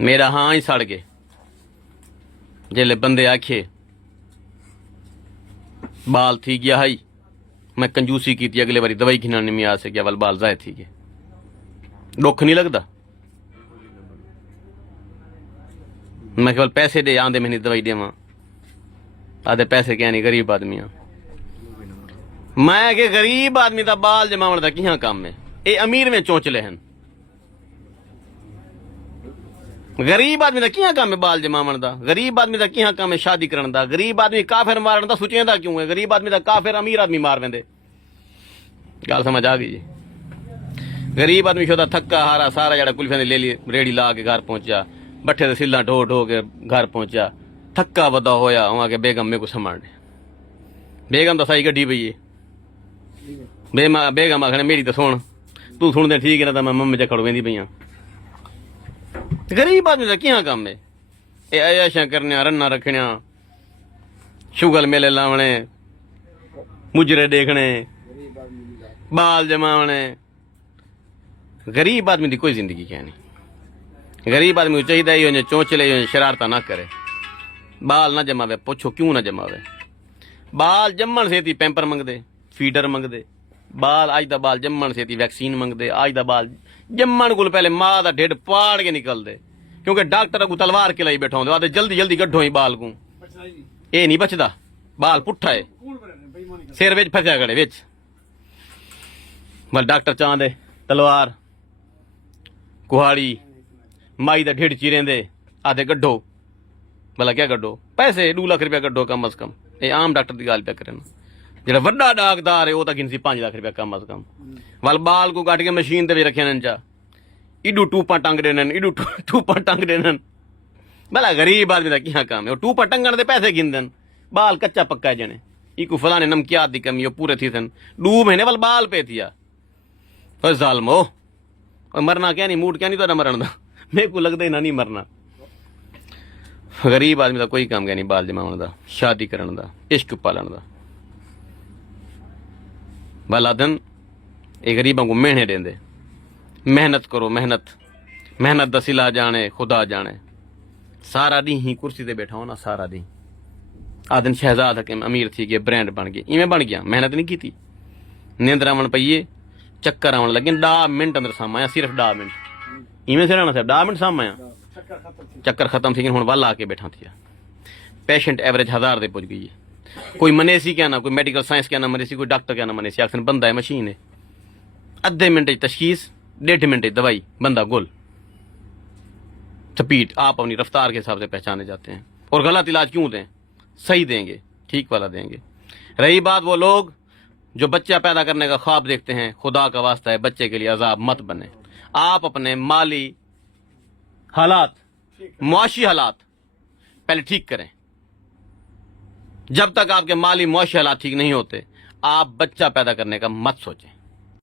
मेरा हाँ ही सड़ गए जेले बंदे आखे बाल थी गया हाई मैं कंजूसी की अगले बारी दवाई खिलाने में आ सकिया वाल बाल जाए थी गए दुख नहीं लगता मैं केवल पैसे दे आंदे मैंने दवाई देवा आधे पैसे क्या नहीं गरीब आदमी मैं के गरीब आदमी का बाल जमावन का किया काम है ये अमीर में चौंचले हैं गरीब आदमी का किया काम है बाल जमावन का गरीब आदमी का किया काम है शादी करने का गरीब आदमी काफिर मारन का सोचेंदा क्यों है गरीब आदमी का काफिर अमीर आदमी मार वेंदे गल समझ आ गई जी गरीब आदमी शोदा थक्का हारा सारा जड़ा कुल्फियां दी ले ली रेड़ी ला के घर पहुंचा बट्ठे से सिल्ला ढो ढो के घर पहुंचा थक्का बदा होया वहां के बेगम में को संभालने बेगम तो सही गड्डी पई है बेगम आखने मेरी तो सुन तू सुन दे ठीक है ना तो मैं मम्मी च खड़ो वेंदी पईयां गरीब आदमी का क्या काम है ये अयाशा करने रन्ना रखने शुगल मेले लावने मुजरे देखने बाल जमावने गरीब आदमी की कोई जिंदगी क्या नहीं गरीब आदमी को चाहिए चौंचले शरारता ना करे बाल ना जमावे पूछो क्यों ना जमावे बाल जम्मन से पैंपर मंगदे फीडर मंगदे बाल अज दा बाल जम्मन से वैक्सीन मंगदे अज दा बाल जम्मन को पहले मां का ढिड पाड़ के निकलदे क्योंकि डॉक्टर को तलवार के लाई बैठा होंदे जल्दी जल्दी कड्ढो ही बाल को ये नहीं बचदा बाल पुट्ठा है सिर विच फंसया गड़े विच बल डॉक्टर चाहते तलवार कुहाड़ी माई का ढिड चीरेंदे आधे गड्ढो भला क्या गड्ढो पैसे 2 लाख रुपया गड्ढो कम अज कम ये आम डॉक्टर की गल पे करें जो वड्डा डाकदार है वह तो गिनसी 5 लाख रुपया कम अज कम वल बाल को कट के मशीन ते रखे चा इडू टूपा टंग देने इडू टूपा टंग देने भला गरीब आदमी का क्या काम है टूपा टंगण दे पैसे गिनदन बाल कच्चा पक्का है जने इको फलाने नमकियात की कमी पूरे थी सन 2 महीने वाल बाल पे थिया जालमो मरना क्या नहीं मूड क्या नहीं तो मरण दा मेरे को लगता ही ना नहीं मरना गरीब आदमी का कोई काम क्या नहीं बाल जमावन का शादी करन दा इश्क पालन दा भला दिन ये गरीबों को मेहने देंदे मेहनत करो मेहनत दा सिला जाने खुदा जाने सारा दी ही कुर्सी ते बैठा हो ना सारा दी आदन शहजाद हकीम अमीर थी गए ब्रांड बन गए इवें बन गया मेहनत नहीं की थी नींद आवन पईए चक्कर आवन लगे 10 मिनट अंदर सामाया सिर्फ 10 मिनट इवें से रहना साहब 10 मिनट सामाया चक्कर खत्म थी हुण वल आके बैठा थी पेशेंट एवरेज 1000 दे पहुंच गई है कोई मनेसी क्या ना कोई मेडिकल साइंस क्या ना मनेसी कोई डॉक्टर क्या ना मनेसी आखिर बंदा है मशीन है अद्धे मिनट तशखीस 1.5 मिनट दवाई बंदा गुल स्पीड आप अपनी रफ्तार के हिसाब से पहचाने जाते हैं और गलत इलाज क्यों दें सही देंगे ठीक वाला देंगे रही बात वो लोग जो बच्चा पैदा करने का ख्वाब देखते हैं खुदा का वास्ता है बच्चे के लिए अजाब मत बने आप अपने माली हालात मुआशी हालात पहले ठीक करें जब तक आपके माली मुआशी हालात ठीक नहीं होते आप बच्चा पैदा करने का मत सोचें